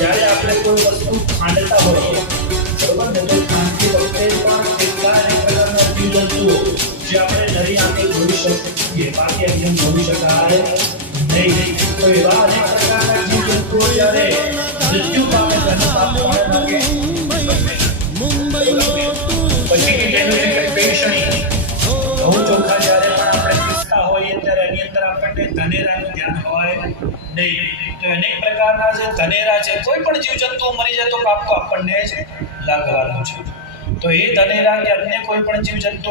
જ્યારે આપણે કોઈ વસ્તુ ખાંડતા હોઈએ બરોબર ને, તો ખાંડતી વખતે પણ કેટલાક પ્રકારના જીવજંતુઓ જે આપણે નરી આંખે જોઈ શકીએ, બાકી એમ જોઈ શકાય નહીં. તો એવા અનેક પ્રકારના જીવજંતુઓ જ્યારે મૃત્યુ પામે છે, પછી એનું પેશણી ઘઉં ચોખા જ્યારે પણ આપણે પીસતા હોઈએ ત્યારે એની અંદર આપણને ધનેરાનું ધ્યાન હોય નહીં. તો અનેક પ્રકારના જે ધનેરા છે, કોઈ પણ જીવજંતુઓ મરી જાય તો કાપ તો આપણને જ લાગવાનું છે. તો એ ધનેરા કે અન્ય કોઈ પણ જીવજંતુ